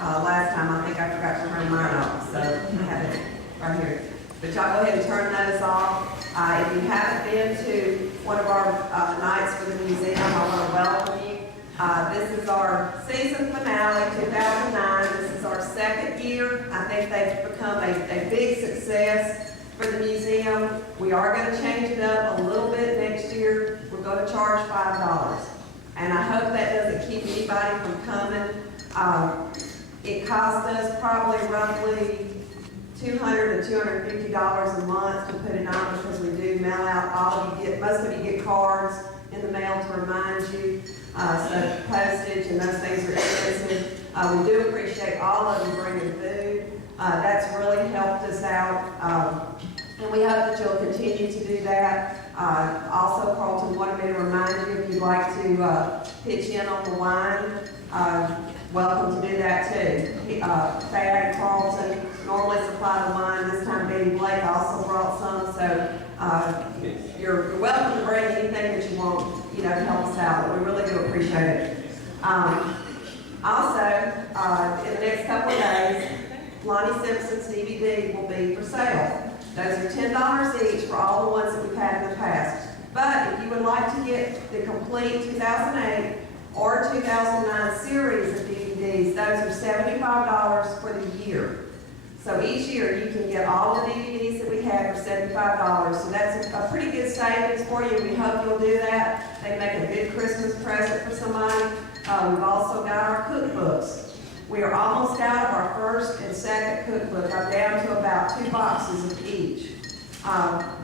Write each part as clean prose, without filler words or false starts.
last time. I think I forgot to turn mine off, so I have it right here. But y'all go ahead and turn those off. If you haven't been to one of our nights for the museum, I want to welcome you. This is our season finale, 2009. This is our second year. I think they've become a big success for the museum. We are going to change it up a little bit next year. We're going to charge $5. And I hope that doesn't keep anybody from coming. It costs us probably roughly $200 to $250 a month to put it on, because we do mail out most of you get cards in the mail to remind you. So postage and those things are expensive. We do appreciate all of you bringing food. That's really helped us out. And we hope that you'll continue to do that. Also, Carlton wanted me to remind you, if you'd like to pitch in on the wine, welcome to do that too. Thad and Carlton normally supply the wine. This time Betty Blake also brought some, so you're welcome to bring anything that you want, to help us out. We really do appreciate it. Also, in the next couple of days, Lonnie Simpson's DVD will be for sale. Those are $10 each for all the ones that we've had in the past. But if you would like to get the complete 2008 or 2009 series of DVDs, those are $75 for the year. So each year you can get all the DVDs that we have for $75. So that's a pretty good savings for you. We hope you'll do that. They make a good Christmas present for somebody. We've also got our cookbooks. We are almost out of our first and second cookbook. I'm down to about 2 boxes of each.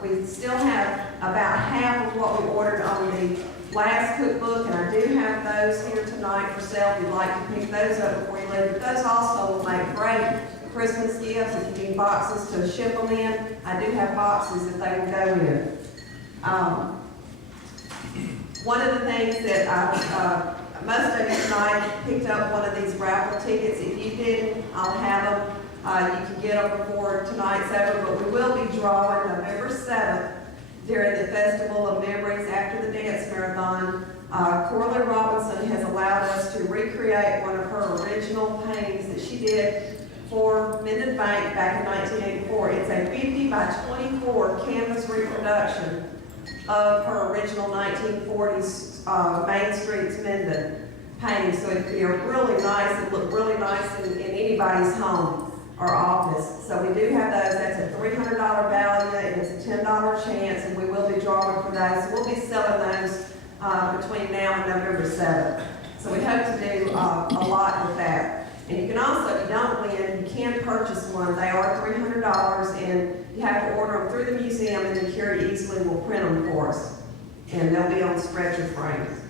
We still have about half of what we ordered on the last cookbook, and I do have those here tonight for sale if you'd like to pick those up before you leave. But those also will make great Christmas gifts if you need boxes to ship them in. I do have boxes that they will go in. One of the things that most of you tonight picked up one of these raffle tickets. If you didn't, I'll have them. You can get them before tonight's over, but we will be drawing November 7th during the Festival of Memories after the dance marathon. Corley Robinson has allowed us to recreate one of her original paintings that she did for Minden Bank back in 1984. It's a 50 by 24 canvas reproduction of her original 1940s Main Street's Minden painting. So it'd be really nice, it'd look really nice in anybody's home or office. So we do have those. That's a $300 value, and it's a $10 chance, and we will be drawing for those. So we'll be selling those between now and November 7th. So we hope to do a lot with that. And you can also, if you don't win, you can purchase one. They are $300, and you have to order them through the museum, and then Carrie easily will print them for us. And they'll be on stretcher frames.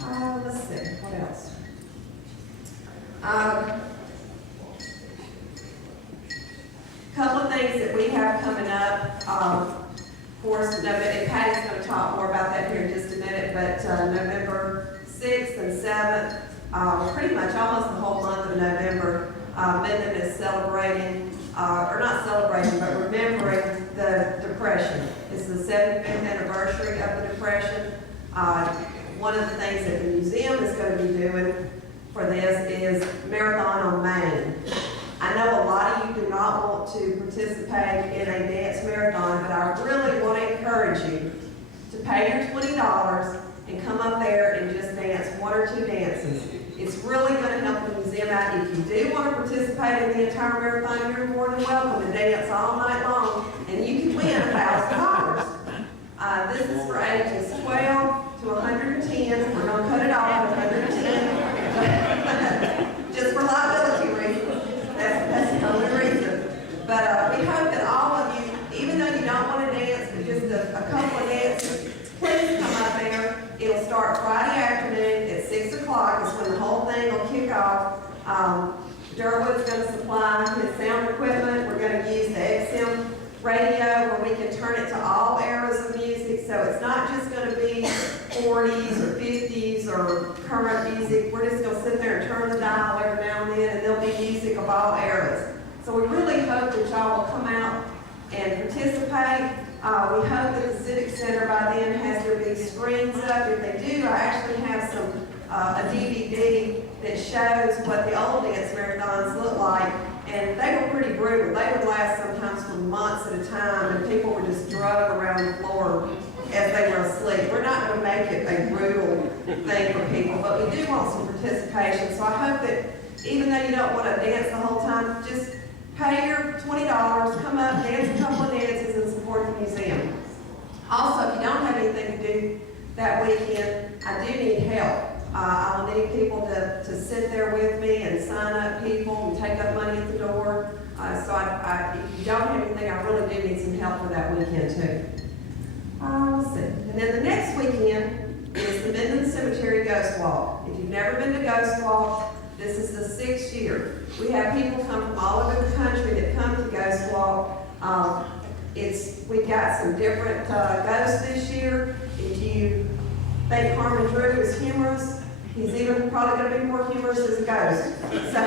Let's see, what else? Couple of things that we have coming up. Of course, and Patty's going to talk more about that here in just a minute, but November 6th and 7th, pretty much almost the whole month of November, Midland is celebrating, or not celebrating, but remembering the Depression. It's the 75th anniversary of the Depression. One of the things that the museum is going to be doing for this is Marathon on Main. I know a lot of you do not want to participate in a dance marathon, but I really want to encourage you to pay your $20 and come up there and just dance 1 or 2 dances. It's really going to help the museum out. If you do want to participate in the entire marathon, you're more than welcome to dance all night long, and you can win $1,000. This is for ages 12 to 110. We're going to cut it off at 110. Just for liability reasons. That's the only reason. But we hope that all of you, even though you don't want to dance, but just a couple of dances, please come up there. It'll start Friday afternoon at 6 o'clock. Is when the whole thing will kick off. Durwood's going to supply his sound equipment. We're going to use the XM radio where we can turn it to all eras of music. So it's not just going to be 40s or 50s or current music. We're just going to sit there and turn the dial every now and then, and there'll be music of all eras. So we really hope that y'all will come out and participate. We hope that the Civic Center by then has their big screens up. If they do, I actually have a DVD that shows what the old dance marathons look like. And they were pretty brutal. They would last sometimes for months at a time, and people were just drugged around the floor as they were asleep. We're not going to make it a brutal thing for people, but we do want some participation. So I hope that even though you don't want to dance the whole time, just pay your $20, come up, dance a couple of dances, and support the museum. Also, if you don't have anything to do that weekend, I do need help. I'll need people to sit there with me and sign up people and take up money at the door. So if you don't have anything, I really do need some help for that weekend too. Let's see. And then the next weekend is the Minden Cemetery Ghost Walk. If you've never been to Ghost Walk, this is the 6th year. We have people come from all over the country that come to Ghost Walk. We've got some different ghosts this year. If you think Harmon Drew is humorous, he's even probably going to be more humorous as a ghost. So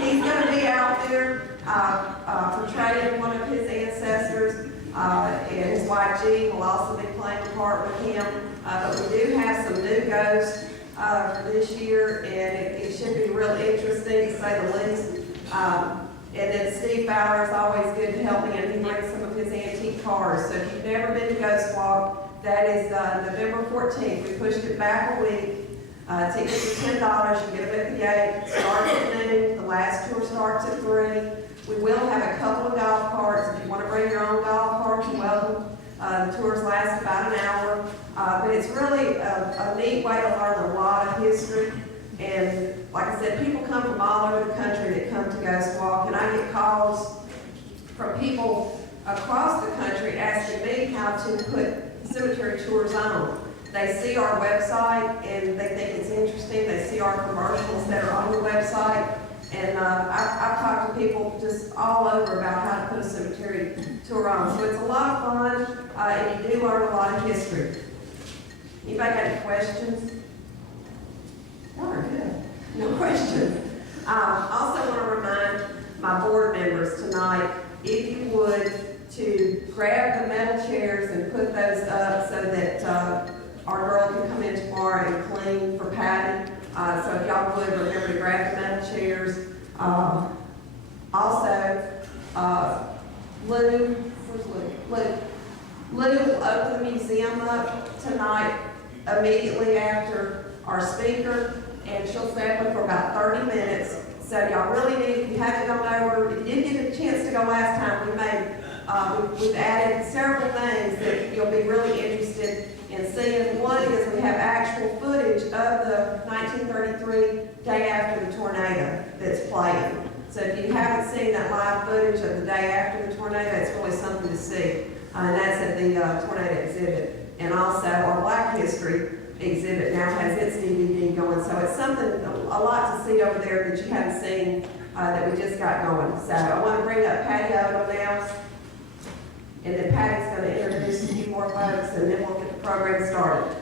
he's going to be out there portraying one of his ancestors. And his wife Jean will also be playing a part with him. But we do have some new ghosts for this year, and it should be real interesting to say the least. And then Steve Fowler is always good to help me, and he brings some of his antique cars. So if you've never been to Ghost Walk, that is November 14th. We pushed it back a week. Tickets are $10. You get them at the gate. Starts at noon. The last tour starts at 3. We will have a couple of golf carts. If you want to bring your own golf cart, you're welcome. The tours last about an hour. But it's really a neat way to learn a lot of history. And like I said, people come from all over the country that come to Ghost Walk. And I get calls from people across the country asking me how to put cemetery tours on. They see our website and they think it's interesting. They see our commercials that are on the website. And I've talked to people just all over about how to put a cemetery tour on. So it's a lot of fun, and you do learn a lot of history. Anybody got any questions? Oh, good. No questions. Also want to remind my board members tonight, if you would, to grab the metal chairs and put those up so that our girl can come in tomorrow and clean for Patty. So if y'all would, remember to grab the metal chairs. Also, Lou will open the museum up tonight immediately after our speaker, and she'll stay open for about 30 minutes. So y'all really need, if you haven't gone over, if you didn't get a chance to go last time, we've added several things that you'll be really interested in seeing. One is we have actual footage of the 1933 day after the tornado that's playing. So if you haven't seen that live footage of the day after the tornado, it's really something to see. And that's at the tornado exhibit. And also our Black History exhibit now has its DVD going. So it's something, a lot to see over there that you haven't seen that we just got going. So I want to bring up Patty Odom now. And then Patty's going to introduce a few more folks, and then we'll get the program started.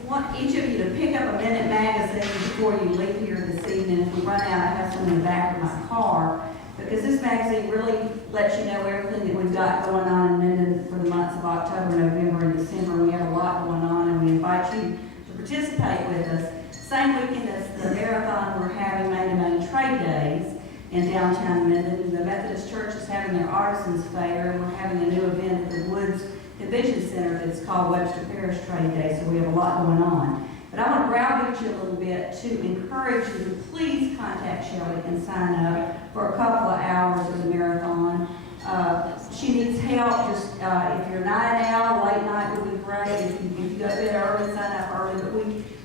I want each of you to pick up a Minute magazine before you leave here this evening. If we run out, I have some in the back of my car, because this magazine really lets you know everything that we've got going on in Minden for the months of October, November, and December. We have a lot going on, and we invite you to participate with us. Same weekend as the marathon, we're having Main Trade Days in downtown Midland. The Methodist Church is having their Artisans Fair, and we're having a new event at the Woods Convention Center that's called Webster Parish Trade Day, so we have a lot going on. But I want to browbeat you a little bit to encourage you to please contact Shelley and sign up for a couple of hours of the marathon. She needs help. Just if you're a night owl, late night would be great. If you go to bed early, sign up early. But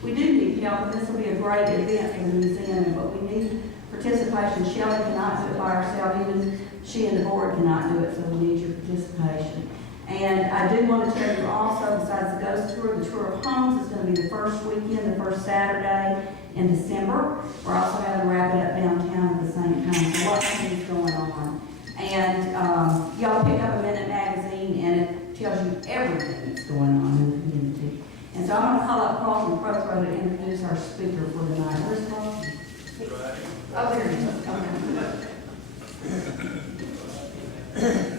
we do need help, and this will be a great event for the museum, but we need participation. Shelley cannot do it by herself. Even she and the board cannot do it, so we need your participation. And I do want to tell you also, besides the ghost tour, the tour of homes is going to be the first weekend, the first Saturday in December. We're also having to wrap it up downtown at the same time. So lots of things going on. And y'all pick up a Minute magazine, and it tells you everything that's going on in the community. And so I'm going to call up Carlton Prothro to introduce our speaker for tonight. Where's Carlton? Oh, there he is. Okay.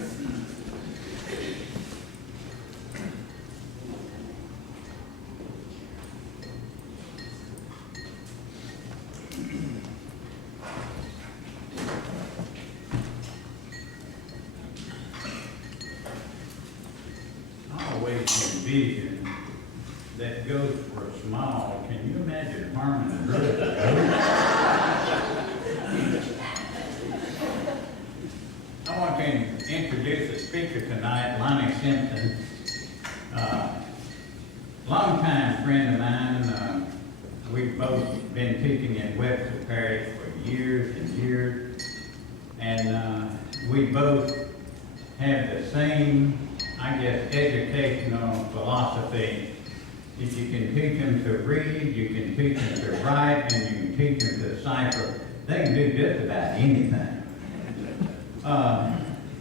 small. Can you imagine harming a group of goats? I want to introduce the speaker tonight, Lonnie Simpson. Longtime friend of mine. We've both been teaching in Webster Parish for years and years. And we both have the same, I guess, educational philosophy. If you can teach them to read, you can teach them to write, and you can teach them to cipher, they can do just about anything.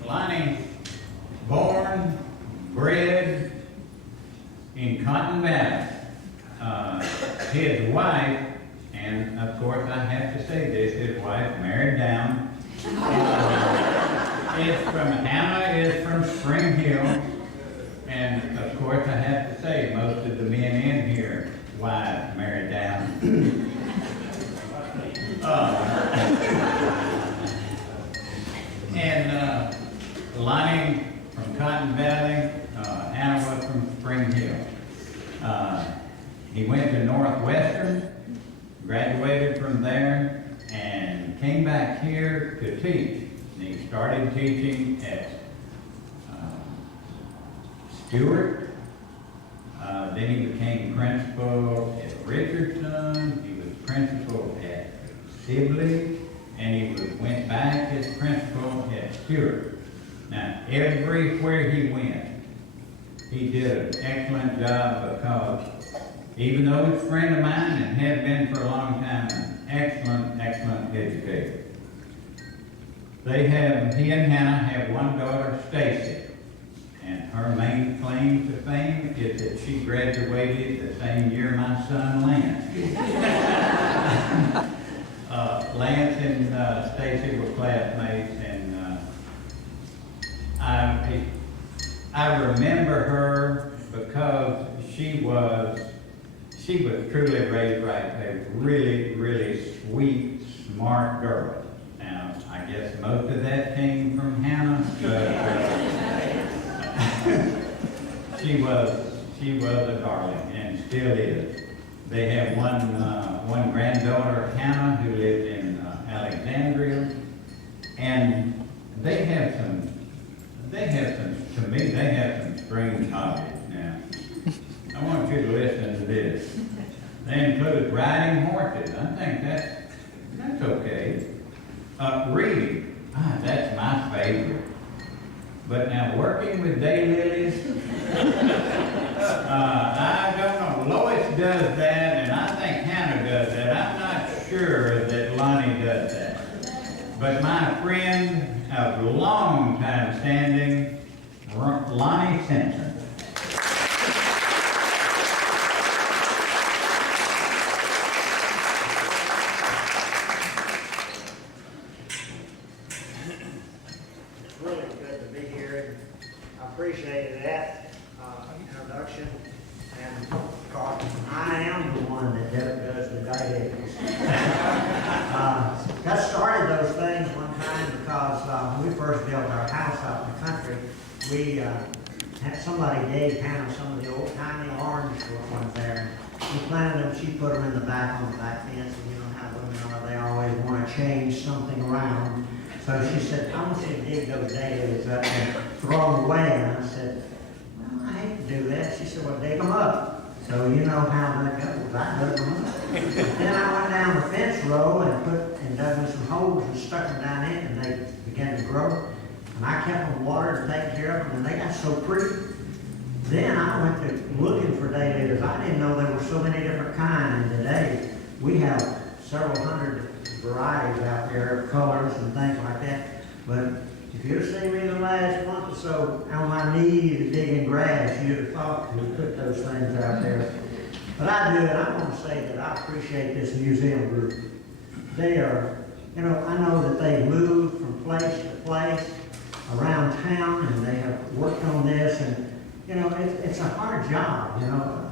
Lonnie, born, bred in Cotton Valley. His wife, and of course I have to say this, his wife married down. Hannah is from Spring Hill, and of course I have to say most of the men in here, wives married down. Lonnie from Cotton Valley, Hannah was from Spring Hill. He went to Northwestern, graduated from there, and came back here to teach. And he started teaching at Stewart. Then he became principal at Richardson. He was principal at Sibley, and he went back as principal at Stewart. Now, everywhere he went, he did an excellent job because even though he's a friend of mine and has been for a long time, an excellent, excellent educator. He and Hannah have one daughter, Stacey, and her main claim to fame is that she graduated the same year my son Lance. Lance and Stacey were classmates, and I remember her because she was truly raised right. A really, really sweet, smart girl. Now, I guess most of that came from Hannah, but she was a darling and still is. They have one granddaughter, Hannah, who lives in Alexandria, and they have some strange hobbies. Now, I want you to listen to this. They include riding horses. I think that's okay. Reading, that's my favorite. But now working with daylilies, I don't know. Lois does that, and I think Hannah does that. I'm not sure that Lonnie does that. But my friend of long time standing, Lonnie Simpson. Appreciated that introduction, and I am the one that does the daylilies. Got started those things one time because when we first built our house out in the country, we had somebody gave Hannah some of the old tiny orange ones there. We planted them, she put them in the back on the back fence, and you know how women are, they always want to change something around. So she said, I want you to dig those daylilies up and throw them away. And I said, well, I hate to do that. She said, well, dig them up. So you know how that goes. I dug them up. Then I went down the fence row and dug me some holes and stuck them down in, and they began to grow. And I kept them watered and taken care of them, and they got so pretty. Then I went to looking for daylilies. I didn't know there were so many different kinds. And today we have several hundred varieties out there of colors and things like that. But if you'd have seen me the last month or so on my knees digging grass, you'd have thought we put those things out there. But I do, and I want to say that I appreciate this museum group. They are, you know, I know that they move from place to place around town, and they have worked on this, and you know, it's a hard job, you know,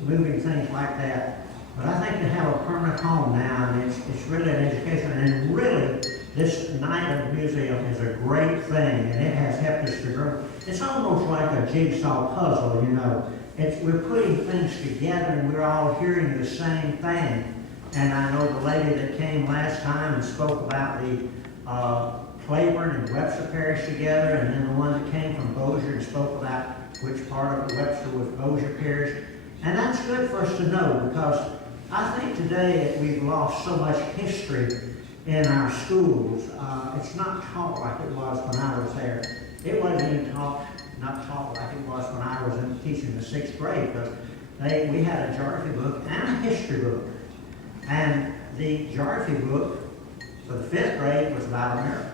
moving things like that. But I think to have a permanent home now, and it's really an education, and really, this night of museum is a great thing, and it has helped us to grow. It's almost like a jigsaw puzzle, you know. we're putting things together and we're all hearing the same thing. And I know the lady that came last time and spoke about the Claiborne and Webster Parish together, and then the one that came from Bossier and spoke about which part of Webster was Bossier Parish. And that's good for us to know, because I think today that we've lost so much history in our schools. It's not taught like it was when I was there. It wasn't even not taught like it was when I was teaching the 6th grade, because we had a geography book and a history book. And the geography book for the 5th grade was about America.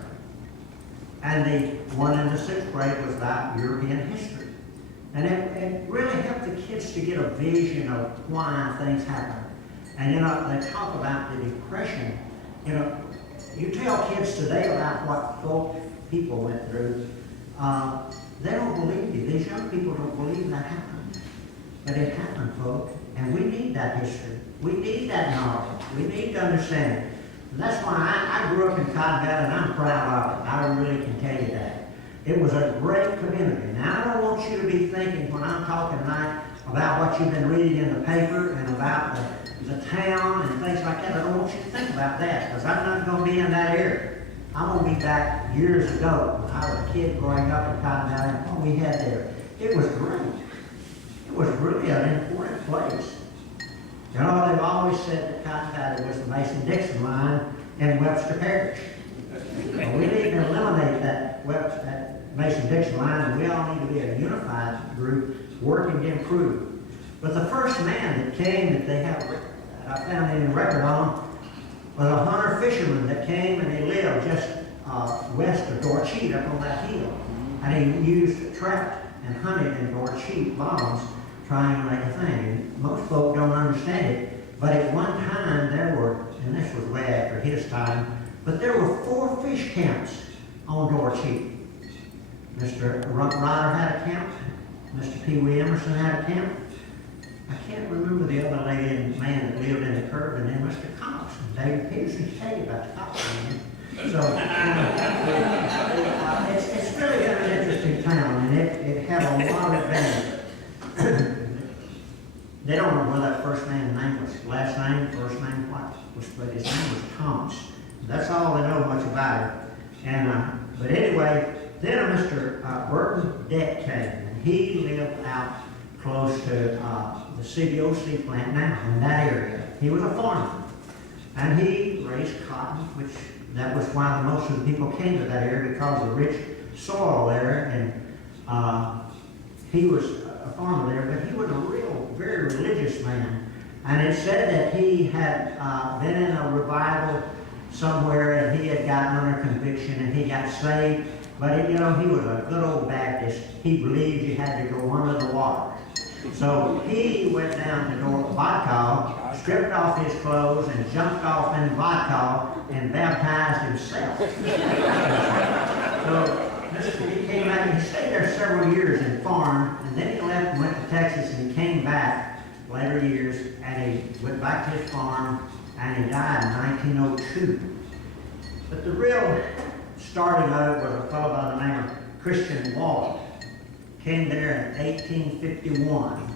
And the one in the 6th grade was about European history. And it really helped the kids to get a vision of why things happen. And they talk about the Depression. You tell kids today about what people went through, they don't believe you. These young people don't believe that happened. But it happened, folks. And we need that history. We need that knowledge. We need to understand it. And that's why I grew up in Cotton Valley, and I'm proud of it. I really can tell you that. It was a great community. Now, I don't want you to be thinking when I'm talking tonight about what you've been reading in the paper and about the town and things like that. I don't want you to think about that, because I'm not going to be in that area. I'm going to be back years ago when I was a kid growing up in Cotton Valley, and what we had there. It was great. It was really an important place. They've always said that Cotton Valley was the Mason-Dixon line in Webster Parish. Well, we need to eliminate that Mason-Dixon line, and we all need to be a unified group working to improve. But the first man that came that I found in the record on was a hunter fisherman that came, and he lived just west of Dorcheat up on that hill. And he used trout and hunted in Dorcheat bottoms, trying to make a thing. And most folk don't understand it, but at one time there were, and this was way after his time, but there were 4 fish camps on Dorcheat. Mr. Ryder had a camp, Mr. Pee Wee Emerson had a camp. I can't remember the other lady and man that lived in the curve, and then Mr. Cox. And David Peterson can tell you about the Cox man. So, it's really been an interesting town, and it had a lot of advantage. They don't know where that first man's name was. Last name, first name, what? But his name was Thomas. That's all they know much about it. And but anyway, then Mr. Burton Deck came, and he lived out close to the CBOC plant now in that area. He was a farmer, and he raised cotton, which that was why most of the people came to that area, because of the rich soil there. And he was a farmer there, but he was a very religious man. And it said that he had been in a revival somewhere, and he had gotten under conviction, and he got saved. But he was a good old Baptist. He believed you had to go under the water. So he went down to Vodka, stripped off his clothes, and jumped off in Vodka and baptized himself. So he came back, and he stayed there several years and farmed, and then he left and went to Texas, and he came back later years, and he went back to his farm, and he died in 1902. But the real starting of it was a fellow by the name of Christian Waller. Came there in 1851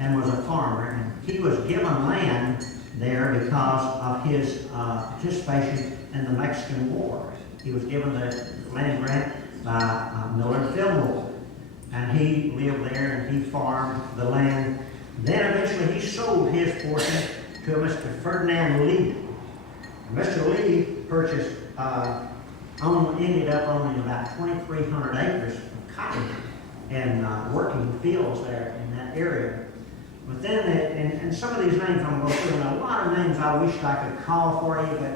and was a farmer, and he was given land there because of his participation in the Mexican War. He was given the land grant by Millard Fillmore, and he lived there and he farmed the land. Then eventually he sold his portion to Mr. Ferdinand Lee. And Mr. Lee purchased, ended up owning about 2,300 acres of cotton and working fields there in that area. But then, and some of these names I'm going to go through, and a lot of names I wish I could call for you, but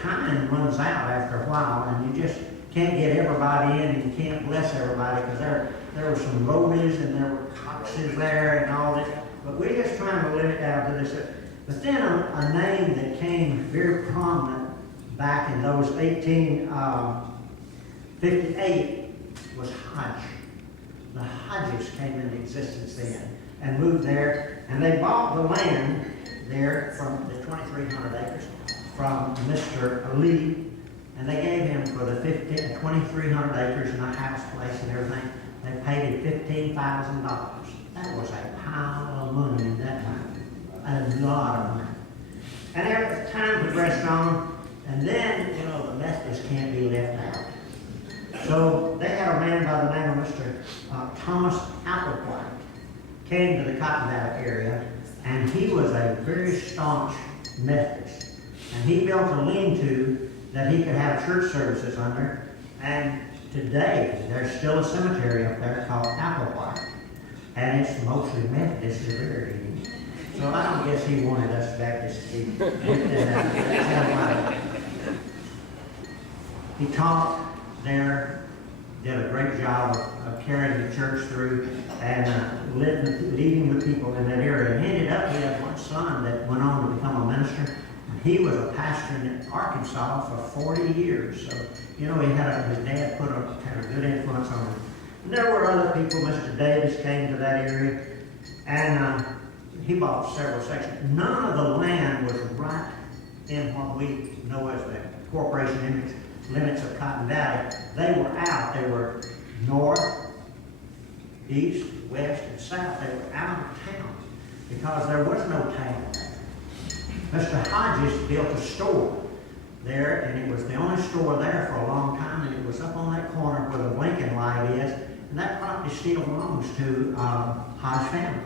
time runs out after a while, and you just can't get everybody in, and you can't bless everybody, because there were some Robies and there were Coxes there and all this. But we're just trying to limit down to this. But then a name that came very prominent back in those 1858 was Hodge. The Hodges came into existence then and moved there, and they bought the land there from the 2,300 acres from Mr. Lee, and they gave him for the 2,300 acres and a house place and everything. They paid him $15,000. That was a pile of money in that time, a lot of money. And every time progressed on, and then, you know, the Methodists can't be left out. So they had a man by the name of Mr. Thomas Applewhite, came to the Cotton Valley area, and he was a very staunch Methodist. And he built a lean-to that he could have church services under, and today there's still a cemetery up there called Applewhite, and it's mostly Methodist buried. So I don't guess he wanted us Baptists to be. He taught there, did a great job of carrying the church through and leading the people in that area. And he ended up, he had one son that went on to become a minister. And he was a pastor in Arkansas for 40 years. So, you know, he had his dad had a good influence on him. And there were other people. Mr. Davis came to that area, and he bought several sections. None of the land was right in what we know as the corporation limits of Cotton Valley. They were out. They were north, east, west, and south. They were out of town because there was no town there. Mr. Hodges built a store there, and it was the only store there for a long time, and it was up on that corner where the blinking light is, and that property still belongs to Hodge family.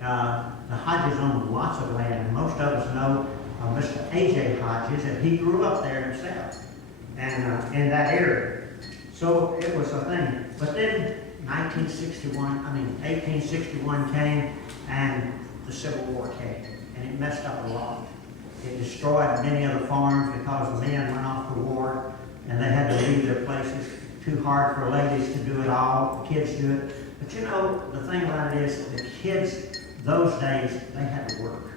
The Hodges owned lots of land, and most of us know Mr. A.J. Hodges, and he grew up there himself, and in that area. So it was a thing. But then 1861 came, and the Civil War came, and it messed up a lot. It destroyed many of the farms because the men went off to war, and they had to leave their places. Too hard for ladies to do it all, the kids do it. But you know, the thing about it is, the kids, those days, they had to work.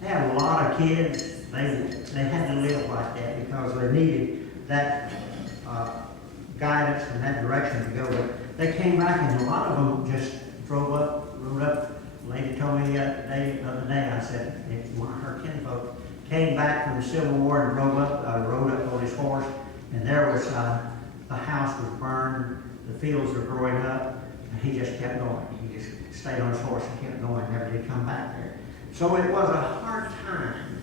They had a lot of kids. They had to live like that because they needed that guidance and that direction to go. But they came back, and a lot of them just rode up. A lady told me the other day, I said, one of her kinfolk came back from the Civil War and rode up on his horse, and there was the house was burned, the fields were growing up, and he just kept going. He just stayed on his horse and kept going, never did come back there. So it was a hard time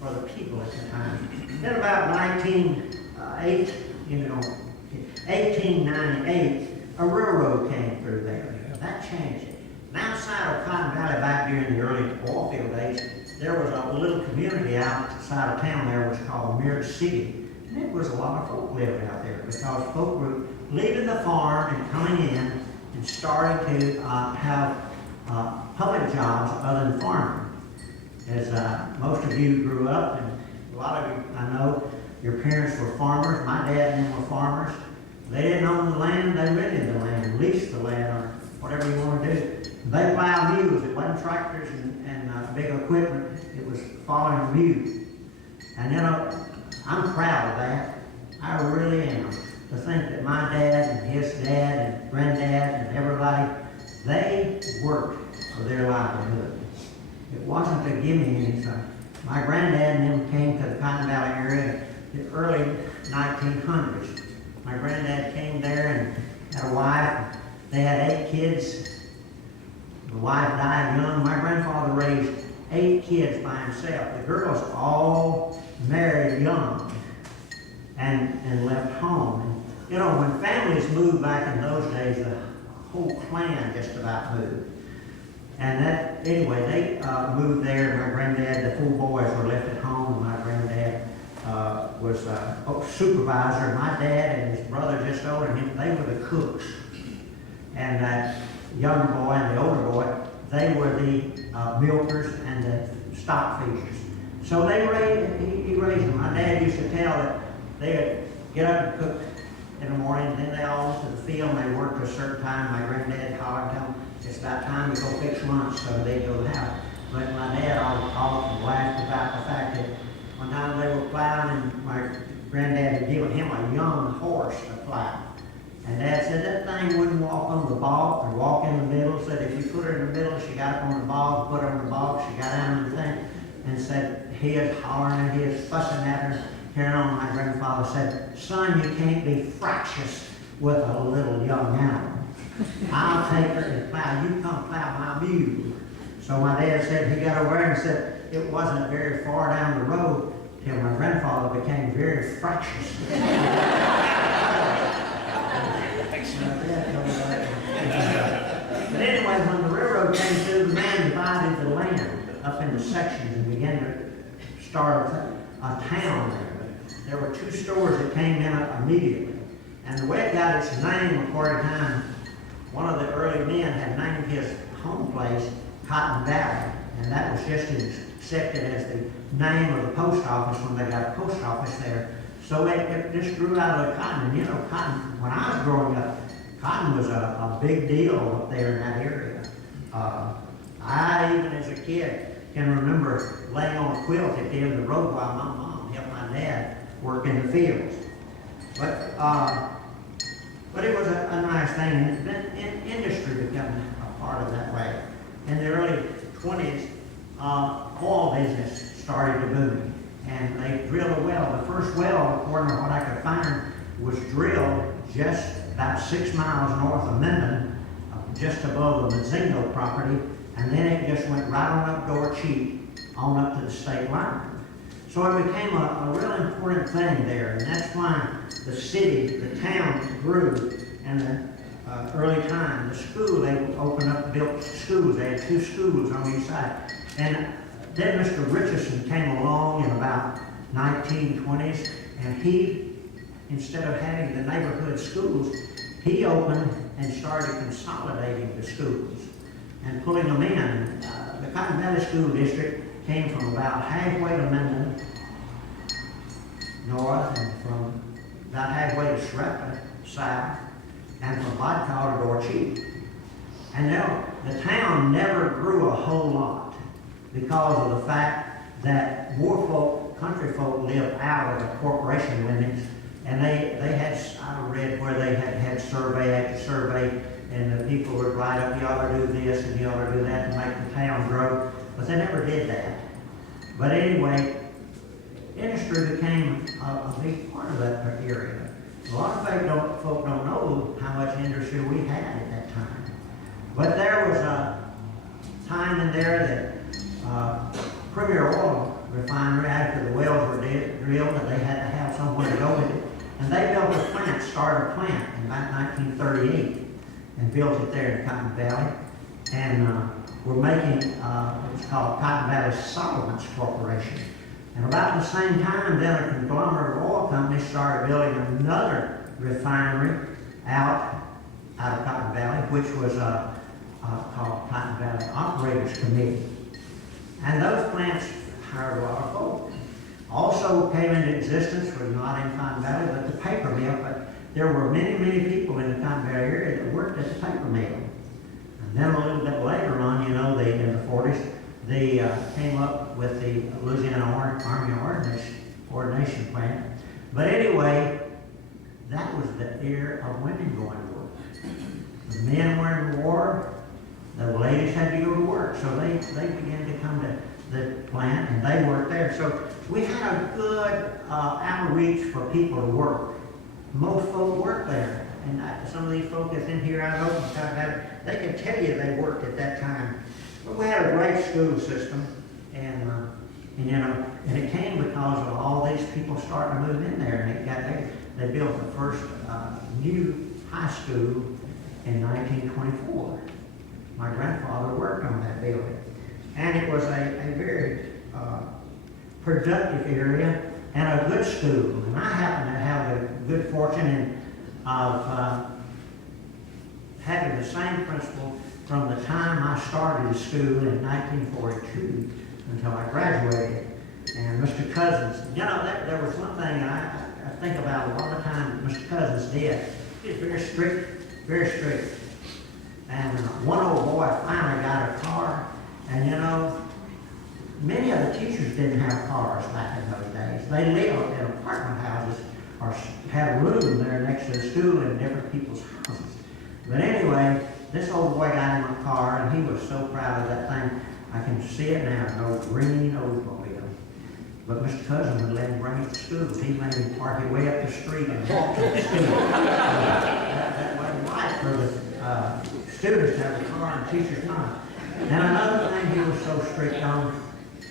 for the people at the time. Then about 1898, a railroad came through there. That changed it. And outside of Cotton Valley, back during the early oil field days, there was a little community outside of town there was called Mirror City. And there was a lot of folk living out there because folk were leaving the farm and coming in and starting to have public jobs other than farming. As most of you grew up, and a lot of you, I know, your parents were farmers. My dad and them were farmers. They didn't own the land, they rented the land, leased the land, or whatever you want to do. They plowed mules. It wasn't tractors and big equipment. It was following a mule. And you know, I'm proud of that. I really am. To think that my dad and his dad and granddad and everybody, they worked for their livelihood. It wasn't to give me anything. My granddad and them came to the Cotton Valley area in the early 1900s. My granddad came there and had a wife. They had 8 kids. The wife died young. My grandfather raised 8 kids by himself. The girls all married young and left home. And, you know, when families moved back in those days, the whole clan just about moved. And that, anyway, they moved there. My granddad, the 4 boys were left at home, and my granddad was supervisor. My dad and his brother just older than him, they were the cooks. And that younger boy and the older boy, they were the milkers and the stock feeders. So he raised them. My dad used to tell that they'd get up and cook in the morning, then they all went to the field and they worked at a certain time. My granddad hollered to them, it's about time to go fix lunch, so they'd go to the house. But my dad always talked and laughed about the fact that one time they were plowing and my granddad had given him a young horse to plow. And Dad said that thing wouldn't walk on the balk or walk in the middle. Said if you put her in the middle, she got up on the balk, put her on the balk, she got down on the thing. And said he is hollering and he is fussing at her. Carrying on, my grandfather said, son, you can't be fractious with a little young animal. I'll take her and plow, you come plow my mule. So my dad said, he got over there and said, it wasn't very far down the road till my grandfather became very fractious. But anyway, when the railroad came through, the man divided the land up into sections and began to start a town there. There were 2 stores that came in immediately. And the way it got its name, according to time, one of the early men had named his home place Cotton Valley. And that was just accepted as the name of the post office when they got a post office there. So it just grew out of the cotton. And you know, cotton, when I was growing up, cotton was a big deal up there in that area. I, even as a kid, can remember laying on a quilt at the end of the road while my mom helped my dad work in the fields. But it was a nice thing. And then industry became a part of that way. In the early 20s, oil business started to boom. And they drilled a well. The first well, according to what I could find, was drilled just about 6 miles north of Minden, just above the Mazzingo property, and then it just went right on up Dorcheat, on up to the state line. So it became a real important thing there, and that's why the city, the town grew in the early time. The school, they opened up, built schools. They had 2 schools on each side. And then Mr. Richardson came along in about 1920s, and he, instead of having the neighborhood schools, he opened and started consolidating the schools and pulling them in. The Cotton Valley School District came from about halfway to Minden, north, and from about halfway to Shreveport, south, and from Vodka to Dorcheat. And now, the town never grew a whole lot because of the fact that more folk, country folk, lived out of the corporation limits. And they had, I read where they had survey after survey, and the people would write up, you ought to do this and you ought to do that to make the town grow. But they never did that. But anyway, industry became a big part of that area. A lot of folk don't know how much industry we had at that time. But there was a time in there that Premier Oil Refinery, after the wells were drilled, and they had to have somewhere to go with it. And they built a plant, started a plant in about 1938, and built it there in Cotton Valley. And we're making, what's called Cotton Valley Solvents Corporation. And about the same time, then a conglomerate of oil companies started building another refinery out of Cotton Valley, which was called Cotton Valley Operators Committee. And those plants hired a lot of folk. Also came into existence, was not in Cotton Valley, but the paper mill. But there were many, many people in the Cotton Valley area that worked at the paper mill. And then a little bit later on, you know, in the 40s, they came up with the Louisiana Army Ordnation Plant. But anyway, that was the era of women going to work. The men were in war, the ladies had to go to work, so they began to come to the plant, and they worked there. So we had a good outreach for people to work. Most folk worked there, and some of these folk that's in here, I know, they can tell you they worked at that time. But we had a great school system, and you know, and it came because of all these people starting to move in there, and they built the first new high school in 1924. My grandfather worked on that building. And it was a very productive area and a good school. And I happen to have the good fortune of having the same principal from the time I started school in 1942 until I graduated. And Mr. Cousins, you know, there was one thing I think about a lot of times that Mr. Cousins did. He was very strict, very strict. And one old boy finally got a car. And you know, many of the teachers didn't have cars back in those days. They lived in apartment houses or had a room there next to the school in different people's houses. But anyway, this old boy got him a car, and he was so proud of that thing. I can see it now, an old green Oldsmobile. But Mr. Cousin would let him bring it to school. He made him park it way up the street and walk to the school. That wasn't right students to have a car and teachers not. And another thing he was so strict on,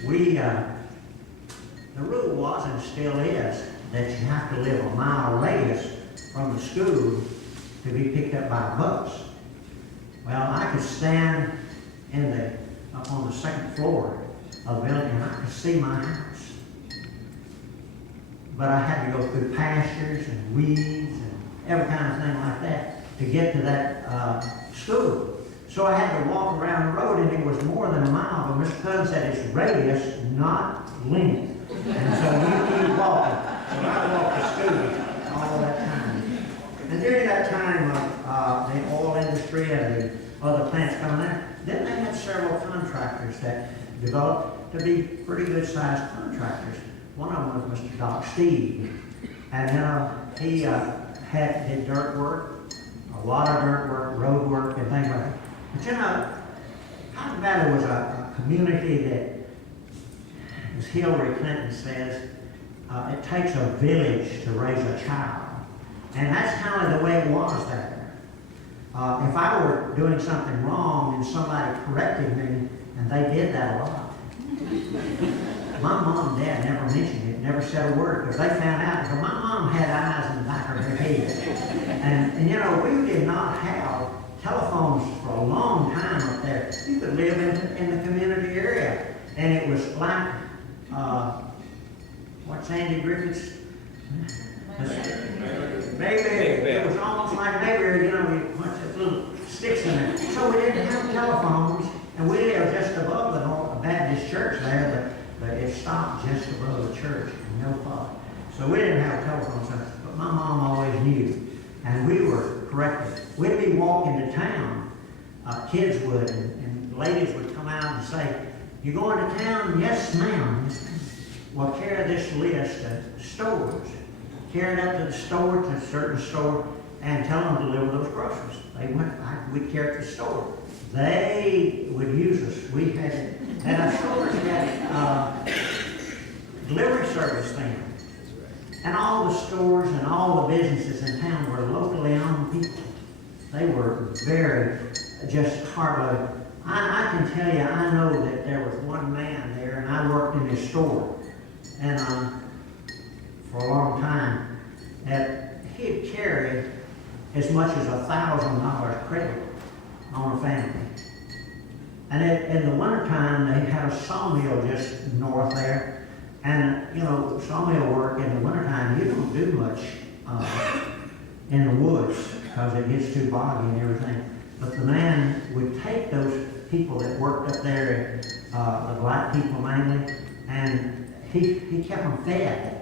the rule was and still is that you have to live a mile radius from the school to be picked up by a bus. Well, I could stand up on the second floor of the building and I could see my house. But I had to go through pastures and weeds and every kind of thing like that to get to that school. So I had to walk around the road, and it was more than a mile, but Mr. Cousins said it's radius, not length. And so you keep walking. So I walked to school all that time. And during that time of the oil industry and the other plants coming in, then they had several contractors that developed to be pretty good-sized contractors. One of them was Mr. Doc Steve. And he did dirt work, a lot of dirt work, road work, and things like that. But Cotton Valley was a community that, as Hillary Clinton says, it takes a village to raise a child. And that's kind of the way it was there. If I were doing something wrong and somebody corrected me, and they did that a lot, my mom and dad never mentioned it, never said a word, because they found out, because my mom had eyes in the back of her head. And you know, we did not have telephones for a long time up there. You could live in the community area. And it was like, what's Andy Griffith's? Mayberry. It was almost like Mayberry, you know, with bunch of little sticks in it. So we didn't have telephones, and we lived just above the North Baptist church there, but it stopped just above the church, no thought. So we didn't have telephones, but my mom always knew. And we were corrected. We'd be walking to town, kids would, and ladies would come out and say, "You going to town?" "Yes, ma'am." "Yes, ma'am." Well, carry this list of stores. Carry it up to the store, to a certain store, and tell them to deliver those groceries. We'd carry it to the store. They would use us. We had, and our stores had delivery service then. And all the stores and all the businesses in town were locally owned people. They were very just hard. I can tell you, I know that there was one man there, and I worked in his store, and for a long time, that he'd carry as much as $1,000 credit on a family. And in the wintertime, they had a sawmill just north there. And, you know, sawmill work in the wintertime, you don't do much in the woods because it gets too boggy and everything. But the man would take those people that worked up there, the black people mainly, and he kept them fed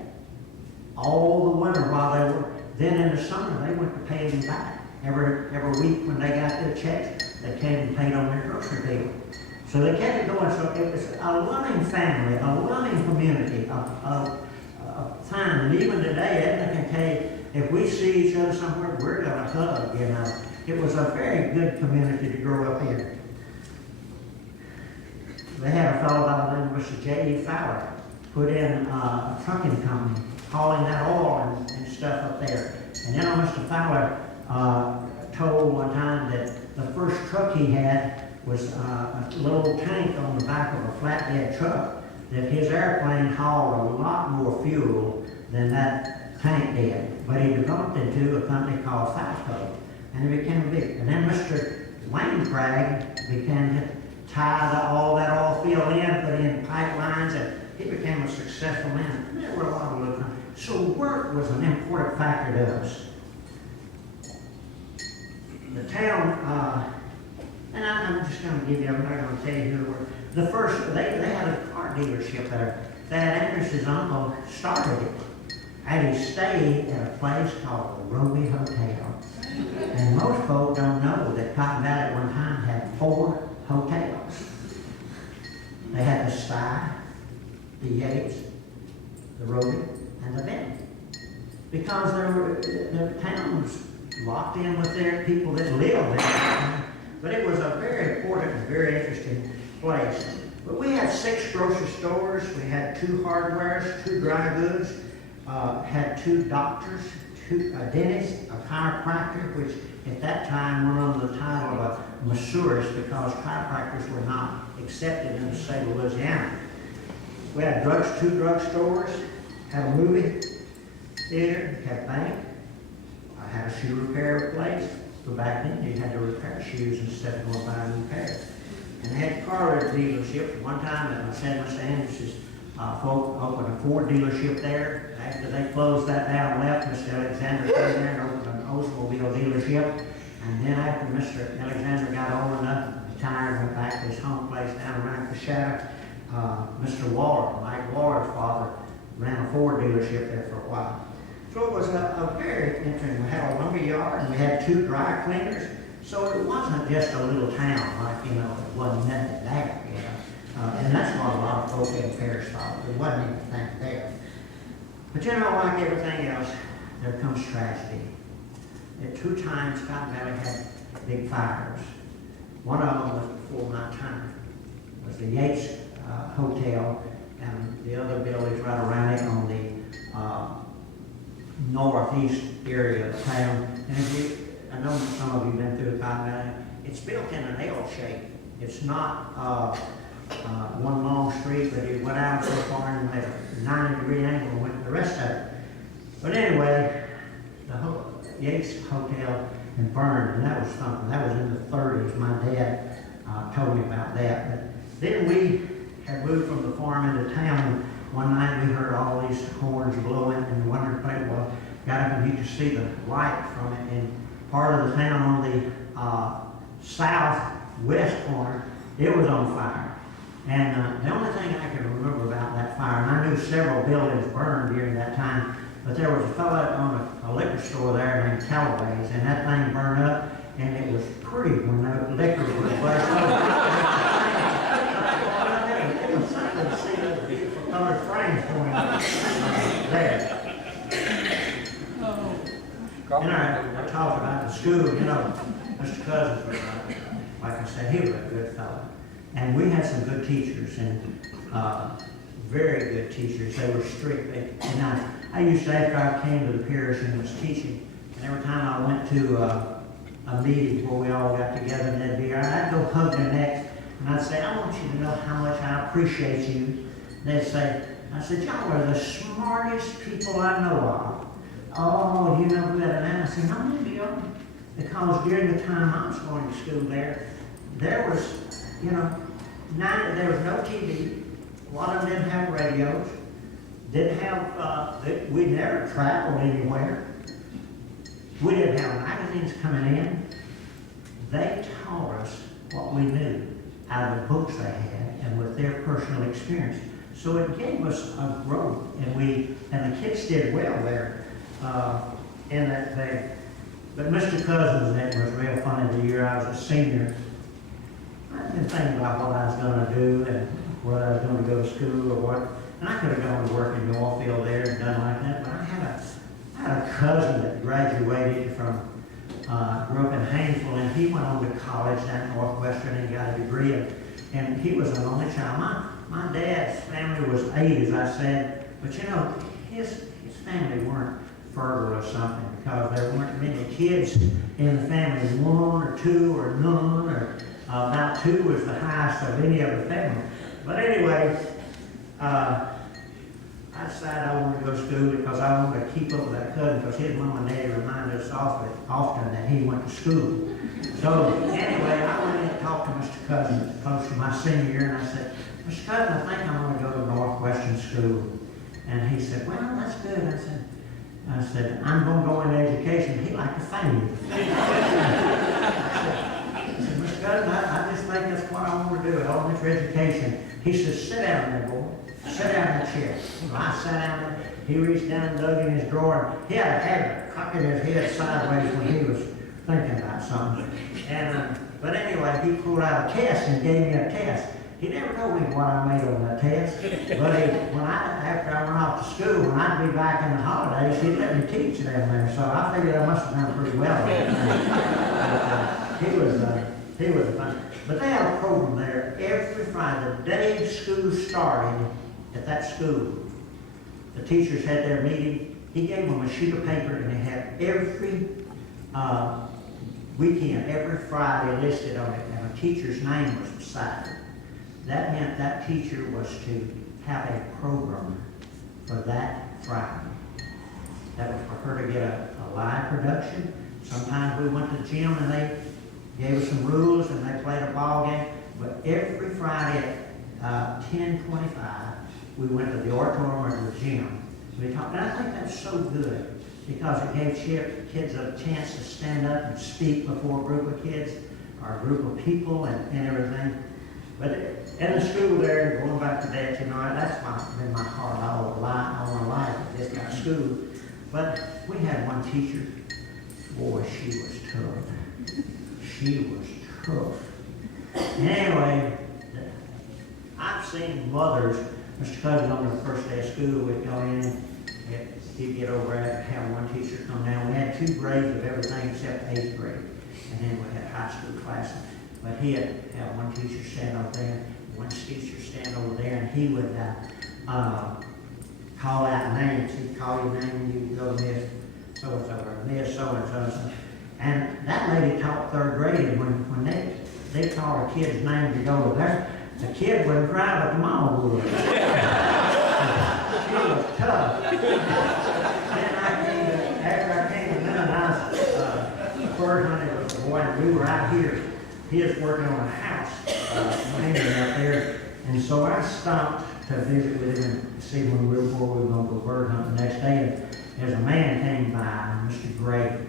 all the winter while they were. Then in the summer, they went to pay them back. Every week when they got their checks, they came and paid on their grocery bill. So they kept it going. So it was a loving family, a loving community of time. And even today, Edna can tell you, if we see each other somewhere, we're going to hug, you know. It was a very good community to grow up in. They had a fellow by the name of Mr. J.E. Fowler put in a trucking company, hauling that oil and stuff up there. And you know, Mr. Fowler told one time that the first truck he had was a little tank on the back of a flatbed truck, that his airplane hauled a lot more fuel than that tank did. But he developed into a company called Falco, and it became big. And then Mr. Wayne Cragg began to tie all that oil field in, put in pipelines, and he became a successful man. And there were a lot of little things. So work was an important factor to us. The town, and I'm just going to give you, I'm not going to tell you who they were. The first, they had a car dealership there. Thad Anderson's uncle started it. And he stayed at a place called the Ruby Hotel. And most folks don't know that Cotton Valley at one time had 4 hotels. They had the Sty, the Yates, the Ruby, and the Minden. Because the town was locked in with their people that lived there. But it was a very important and very interesting place. But we had 6 grocery stores. We had 2 hardwares, 2 dry goods, had 2 doctors, a dentist, a chiropractor, which at that time went under the title of a masseurist because chiropractors were not accepted in the state of Louisiana. We had two drugstores, had a movie theater, had a bank. I had a shoe repair place. So back then you had to repair shoes instead of going buy a new pair. And they had car dealerships. One time at San Sandwich's, folk opened a Ford dealership there. After they closed that down and left, Mr. Alexander came there and opened an Oldsmobile dealership. And then after Mr. Alexander got old enough, retired, went back to his home place down around the shadow, Mr. Waller, Mike Waller's father, ran a Ford dealership there for a while. So it was a very interesting. We had a lumber yard and we had 2 dry cleaners. So it wasn't just a little town like, you know, it wasn't nothing there, you know. And that's what a lot of folk in Paris thought. There wasn't anything there. But you know, like everything else, there comes tragedy. At 2 times, Cotton Valley had big fires. One of them was before my time. It was the Yates Hotel, and the other buildings right around it on the northeast area of town. And if you, I know some of you have been through Cotton Valley. It's built in an L shape. It's not one long street, but it went out so far and made a 90-degree angle and went the rest of it. But anyway, the Yates Hotel and burned, and that was something. That was in the 30s. My dad told me about that. But then we had moved from the farm into town, and one night we heard all these horns blowing and wondered what it was. Got up and you could see the light from it, and part of the town on the southwest corner, it was on fire. And the only thing I can remember about that fire, and I knew several buildings burned during that time, but there was a fellow that owned a liquor store there named Callaway's, and that thing burned up, and it was pretty when the liquor was burst It was something to see those beautiful colored frames going on there. And I talked about the school, you know, Mr. Cousins was, like I said, he was a good fellow. And we had some good teachers, and very good teachers. They were strict. And I used to, after I came to the parish and was teaching, and every time I went to a meeting where we all got together and they'd be, I'd go hug their neck, and I'd say, I want you to know how much I appreciate you. And they'd say, I said, y'all are the smartest people I know of. Oh, you know better than that. I said, no, maybe you are. Because during the time I was going to school there was, you know, there was no TV. A lot of them didn't have radios. Didn't have, we never traveled anywhere. We didn't have magazines coming in. They taught us what we knew out of the books they had and with their personal experience. So it gave us a growth, and the kids did well there in that thing. But Mr. Cousins, that was real funny the year I was a senior. I've been thinking about what I was going to do and whether I was going to go to school or what. And I could have gone to work in the oil field there and done like that, but I had a cousin that graduated from, grew up in Haynesville, and he went on to college down at Northwestern and got a degree, and he was an only child. My dad's family was 8, as I said, but you know, his family weren't fertile or something, because there weren't many kids in the family, 1 or 2 or none, or about 2 was the highest of any of the family. But anyway, I decided I wanted to go to school because I wanted to keep up with that cousin, because his mom and daddy reminded us often that he went to school. So anyway, I went in and talked to Mr. Cousins close to my senior year, and I said, Mr. Cousin, I think I'm going to go to Northwestern School. And he said, well, that's good. I said, I'm going to go into education. He liked to faint. I said, Mr. Cousin, I just think that's what I want to do, elementary education. He said, sit down there, boy. Sit down in the chair. So I sat down there. He reached down and dug in his drawer. He had a habit of cocking his head sideways when he was thinking about something. And but anyway, he pulled out a test and gave me a test. He never told me what I made on that test. But after I went off to school, when I'd be back in the holidays, he'd let me teach down there. So I figured I must have done pretty well. He was fun. But they had a program there every Friday. The day school started at that school, the teachers had their meeting. he gave them a sheet of paper and they had every weekend, every Friday listed on it, and a teacher's name was beside it. That meant that teacher was to have a program for that Friday. That was for her to get a live production. Sometimes we went to the gym and they gave us some rules and they played a ball game. But every Friday at 10:25, we went to the auditorium or the gym. We talked, and I think that's so good because it gave kids a chance to stand up and speak before a group of kids or a group of people and everything. But in the school there, going back to that, that's been my heart all my life, this kind of school. But we had one teacher, boy, she was tough. She was tough. Anyway, I've seen mothers, Mr. Cousins, on the first day of school, we'd go in, he'd get over there, have one teacher come down. We had 2 grades of everything except 8th grade. And then we had high school classes. But he'd have one teacher stand over there, one teacher stand over there, and he would call out names. He'd call your name and you would go to Miss so-and-so or Miss so-and-so. And that lady taught 3rd grade, and when they called a kid's name to go there, the kid wouldn't cry, but the mom would. She was tough. Then after I came to Minden, I was bird hunting with the boy, and we were out here. He was working on a house, hanging out there, and so I stopped to visit with him and see when we were going to go bird hunting the next day. And there's a man came by, Mr. Gray,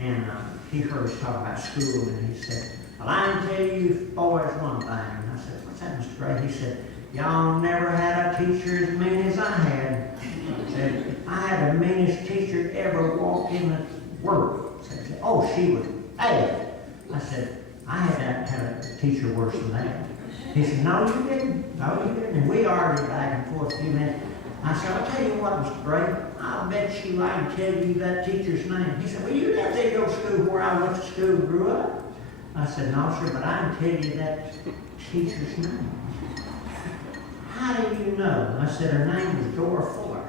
and he heard us talk about school, and he said, "Well, I can tell you boys one thing." And I said, "What's that, Mr. Gray?" He said, "Y'all never had a teacher as mean as I had." He said, "I had the meanest teacher ever walk in the world." I said, "Oh, she was bad." I said, "I had a teacher worse than that." He said, "No, you didn't. No, you didn't." And we argued back and forth a few minutes. I said, "I'll tell you what, Mr. Gray, I'll bet you I can tell you that teacher's name." He said, "Well, you didn't go to school where I went to school and grew up." I said, "No, sir, but I can tell you that teacher's name." "How do you know?" I said, "Her name was Dora Fuller."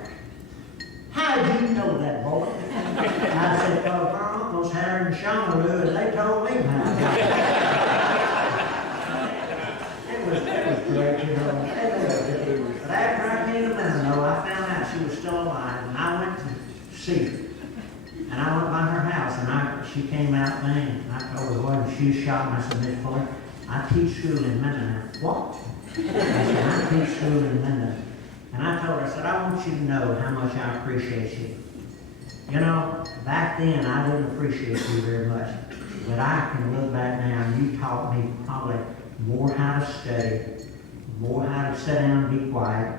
"How did you know that, boy?" I said, "Well, our uncles Harry and Shonaloo, and they told me about it." It was great, you know. But after I came to Minden, though, I found out she was still alive, and I went to see her. And I went by her house, and she came out then, and I told her, "Well, she was shot," and I said, "Miss Fuller, I teach school in Minden." "What?" I said, "I teach school in Minden." And I told her, I said, "I want you to know how much I appreciate you. You know, back then I didn't appreciate you very much, but I can look back now and you taught me probably more how to study, more how to sit down and be quiet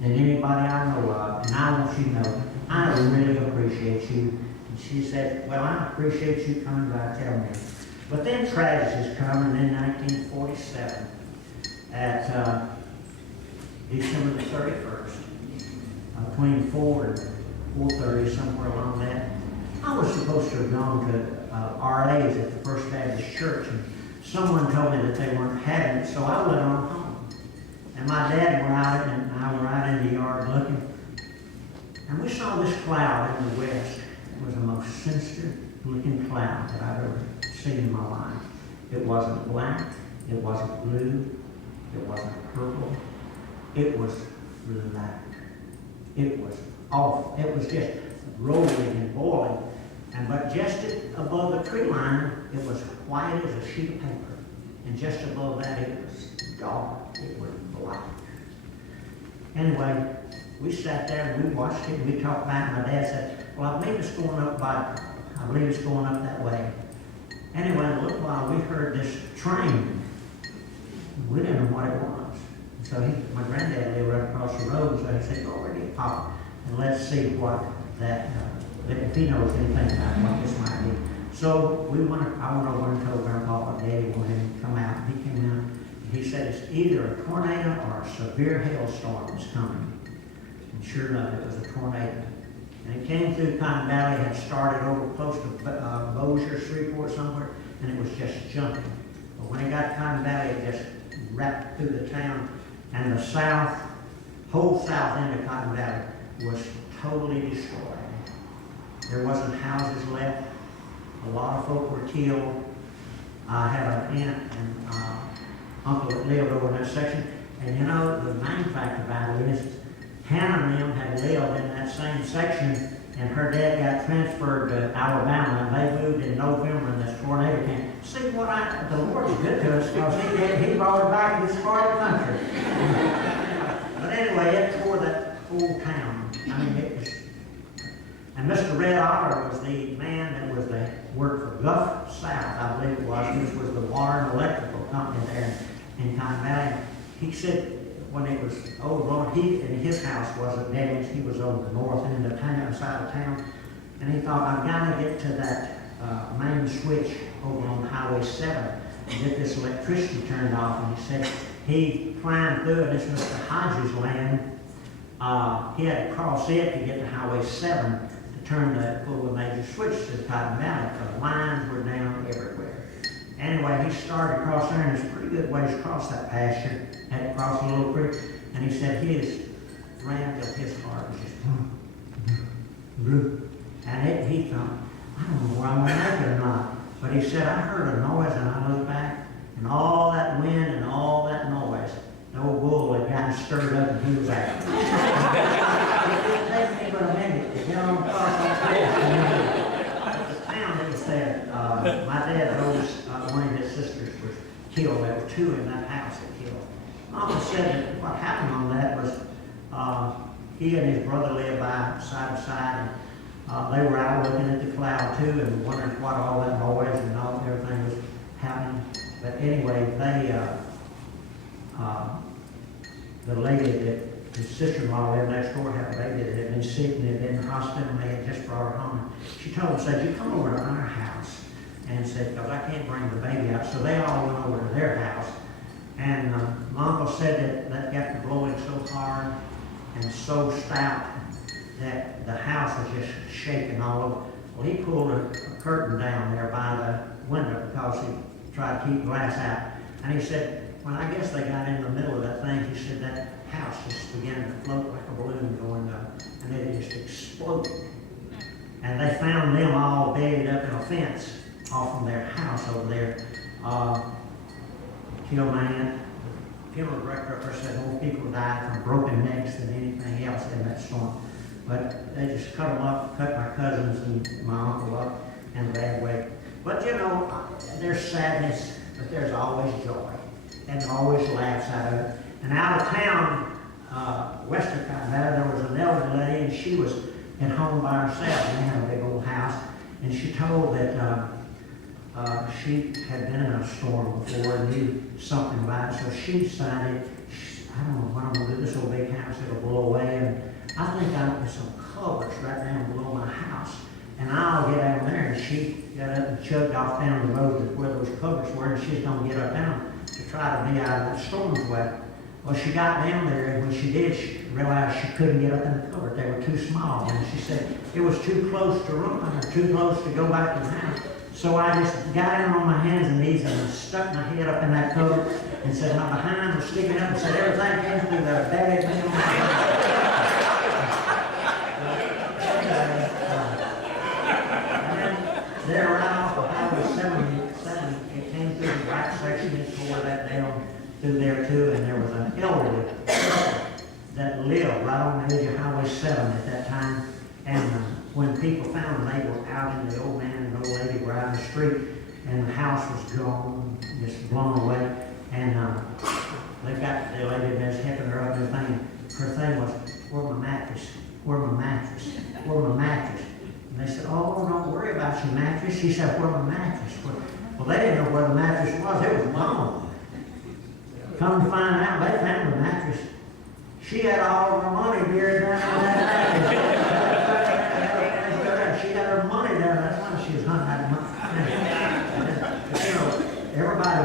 than anybody I know of, and I want you to know, I really appreciate you." And she said, "Well, I appreciate you coming by and telling me." But then tragedies coming in 1947 at December the 31st, between 4 and 4:30, somewhere along that. I was supposed to have gone to RAs at the First Baptist Church, and someone told me that they weren't having it, so I went on home. And my dad and I were out in the yard looking, and we saw this cloud in the west. It was the most sinister looking cloud that I've ever seen in my life. It wasn't black, it wasn't blue, it wasn't purple. It was black. It was awful. It was just rolling and boiling. But just above the tree line, it was white as a sheet of paper. And just above that, it was dark. It was black. Anyway, we sat there and we watched it and we talked back. My dad said, "Well, I believe it's going up that way." Anyway, in a little while, we heard this train. We didn't know what it was. So my granddad lived right across the road, so he said, "Go over to Pop, and let's see what that, if he knows anything about what this might be." So I went over and told Grandpa and Daddy wanted him to come out. He came out, and he said, "It's either a tornado or a severe hailstorm is coming." And sure enough, it was a tornado. And it came through Cotton Valley, had started over close to Bossier, Shreveport somewhere, and it was just jumping. But when it got to Cotton Valley, it just wrapped through the town. And the whole south end of Cotton Valley was totally destroyed. There wasn't houses left. A lot of folk were killed. I had an aunt and uncle that lived over in that section. And you know, the main fact about it is, Hannah and them had lived in that same section, and her dad got transferred to Alabama, and they moved in November, and this tornado came. See, the Lord is good to us, because he brought her back to this part of the country. But anyway, it tore that whole town. I mean, it was. And Mr. Red Otter was the man that was the worked for Gulf South, I believe it was, which was the water and electrical company there in Cotton Valley. He said when it was over, he and his house was at Midland. He was over the north end of town, side of town, and he thought, I've got to get to that main switch over on Highway 7 and get this electricity turned off. And he said he climbed through it. This was Mr. Hodges' land. He had to cross it to get to Highway 7 to turn pull the major switch to the Cotton Valley, because lines were down everywhere. Anyway, he started across there, and it's a pretty good ways across that pasture. Had to cross a little creek, and he said his ran till his heart was just and he thought, I don't know where I'm going to make it or not. But he said, I heard a noise, and I looked back, and all that wind and all that noise, the old bull had gotten stirred up, and he was out. It didn't take me but a minute to get on across that pasture. The town that was there, my dad knows one of his sisters was killed. There were two in that house that killed. Mama said that what happened on that was he and his brother lived by side by side, and they were out looking at the cloud too and wondering what all that noise and all everything was happening. But anyway, the lady that his sister-in-law lived next door had a baby that had been sick and had been in the hospital, and they had just brought her home. She told them, said, you come over to our house, and said, because I can't bring the baby out. So they all went over to their house. And my uncle said that got to blowing so hard and so stout that the house was just shaking all over. Well, he pulled a curtain down there by the window because he tried to keep glass out. And he said, when I guess they got in the middle of that thing, he said that house just began to float like a balloon going up, and it just exploded. And they found them all buried up in a fence off from their house over there. Killed my aunt. The funeral director up there said more people died from broken necks than anything else in that storm. But they just cut them up, cut my cousins and my uncle up in a bad way. But you know, there's sadness, but there's always joy, and always laughs out of it. And out of town, Western Cotton Valley, there was an elderly lady, and she was at home by herself. They had a big old house, and she told that she had been in a storm before and knew something about it. So she decided, I don't know what I'm going to do. This old big house, it'll blow away. And I think I'll put some covers right down below my house, and I'll get down there. And she got up and chugged off down the road to where those covers were, and she's going to get up down to try to be out of that storm's way. Well, she got down there, and when she did, she realized she couldn't get up in the cover. They were too small, and she said it was too close to run, or too close to go back to the house. So I just got down on my hands and knees and stuck my head up in that cover and said my behind was sticking up and said everything came through the bag. And then there right off of Highway 77, it came through the right section and tore that down through there too. And there was an elderly that lived right on the edge of Highway 7 at that time. And when people found them, they were out in the old man and old lady were out in the street, and the house was gone, just blown away. And the lady that was helping her up and everything. Her thing was, where my mattress? Where my mattress? Where my mattress? And they said, oh, don't worry about your mattress. She said, where my mattress? Well, they didn't know where the mattress was. It was gone. Come to find out, they found the mattress. She had all her money buried down in that mattress. She got her money there. That's why she was hunting that money. You know, everybody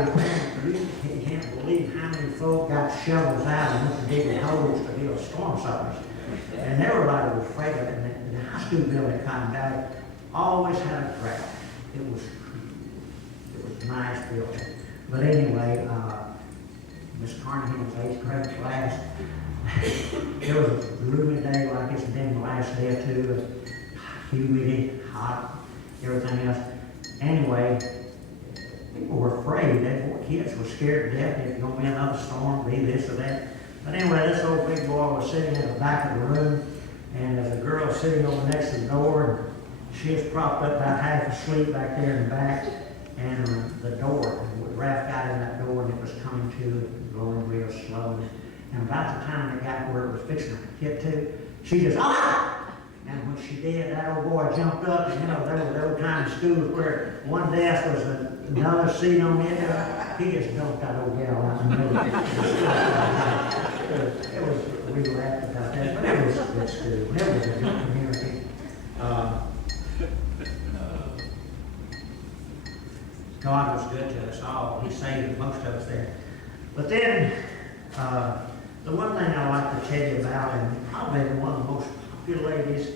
you can't believe how many folk got shovels out and went to dig holes to build storm sewers. And everybody was afraid of it. And the high school building at Cotton Valley always had a crack. It was a nice building. But anyway, Miss Carnahan's 8th grade class, it was a gloomy day like it's been the last day or two, humidity, hot, everything else. Anyway, people were afraid, that poor kids were scared to death, if gonna be another storm, be this or that. But anyway, this old big boy was sitting in the back of the room, and there's a girl sitting over next to the door, and she was propped up about half asleep back there in the back, and the door, Raph got in that door, and it was coming to, going real slow. And about the time it got where it was fixing to hit to, she just, ah! And when she did, that old boy jumped up, and there were those kind of schools where one desk was another seat on it. He just dumped that old gal out in the middle. It was, we laughed about that, but it was a good school. It was a good community. God was good to us all. He saved most of us there. But then, the one thing I like to tell you about, and probably one of the most popular ladies